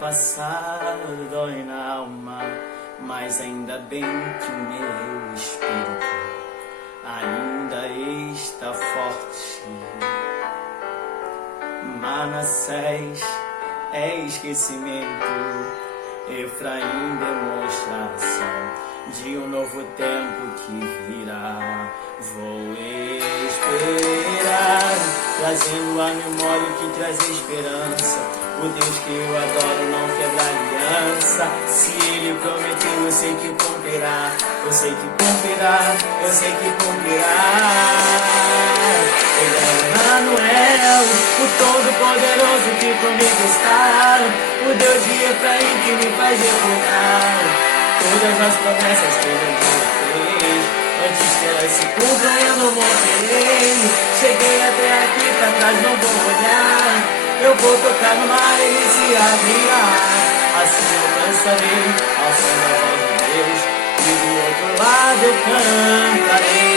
passado dói na alma, mas ainda bem que o meu espírito ainda está forte. Manassés é esquecimento, Efraim demonstração de um novo tempo que virá. Vou esperar, trazendo a memória que traz esperança. O Deus que eu adoro não quebra aliança. Se Ele prometeu, eu sei que cumprirá. Eu sei que cumprirá, eu sei que cumprirá. Ele é Emmanuel, o Todo-Poderoso que comigo está. O Deus de Efraim que me faz recordar todas as promessas que Ele fez. Antes que elas se cumpram eu não morrerei. Cheguei até aqui, pra trás não vou olhar. Eu vou tocar no mar e ele se abrirá. Assim eu alcançarei ao som da voz de Deus, e do outro lado eu cantarei.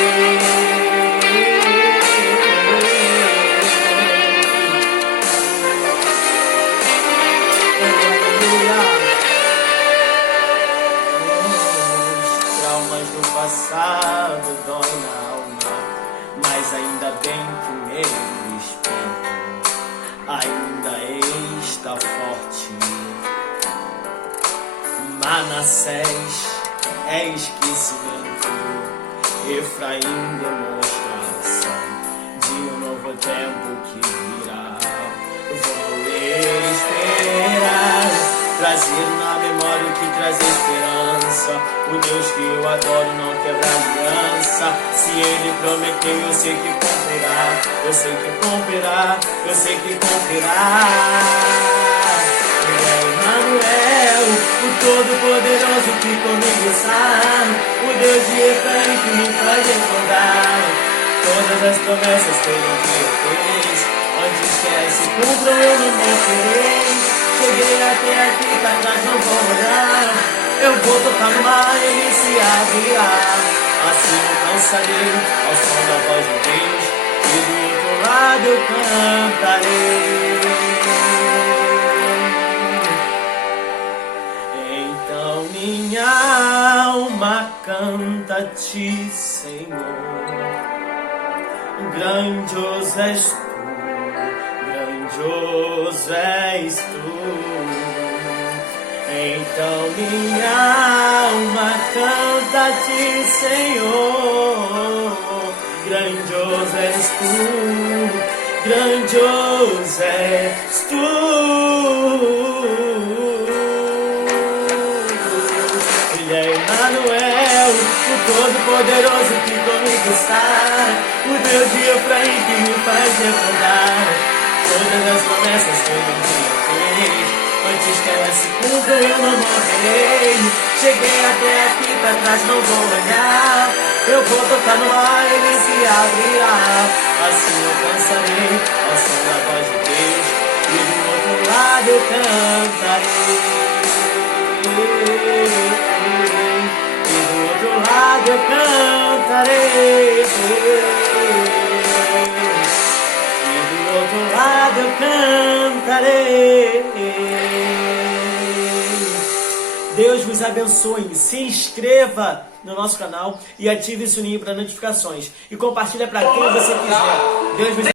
Os traumas do passado dói na alma, mas ainda bem que o meu espírito ainda está forte. Manassés é esquecimento, Efraim demonstração de um novo tempo que virá. Vou esperar, trazer na memória o que traz esperança. O Deus que eu adoro não quebra aliança. Se Ele prometeu, eu sei que cumprirá. Eu sei que cumprirá, eu sei que cumprirá. Ele é Emmanuel, o Todo-Poderoso que comigo está. O Deus de Efraim que me faz recordar todas as promessas que Ele fez. Antes que elas se cumpram eu não morrerei. Cheguei até aqui, pra trás não vou olhar. Eu vou tocar no mar e ele se abrirá. Assim eu cansarei ao som da voz de Deus, e do outro lado eu cantarei. Então minha alma canta a ti, Senhor. Grandioso és tu, grandioso és tu. Então minha alma canta a ti, Senhor. Grandioso és tu, grandioso és tu. Ele é Emmanuel, o Todo-Poderoso que comigo está. O Deus de Efraim que me faz recordar todas as promessas que Ele fez. Antes que elas se cumpram eu não morrerei. Cheguei até aqui, pra trás não vou olhar. Eu vou tocar no ar, ele se abrirá. Assim eu cansarei ao som da voz de Deus, e do outro lado eu cantarei. E do outro lado eu cantarei. E do outro lado eu cantarei. Deus vos abençoe. Se inscreva no nosso canal e ative o sininho para notificações. E compartilha para quem você quiser. Deus vos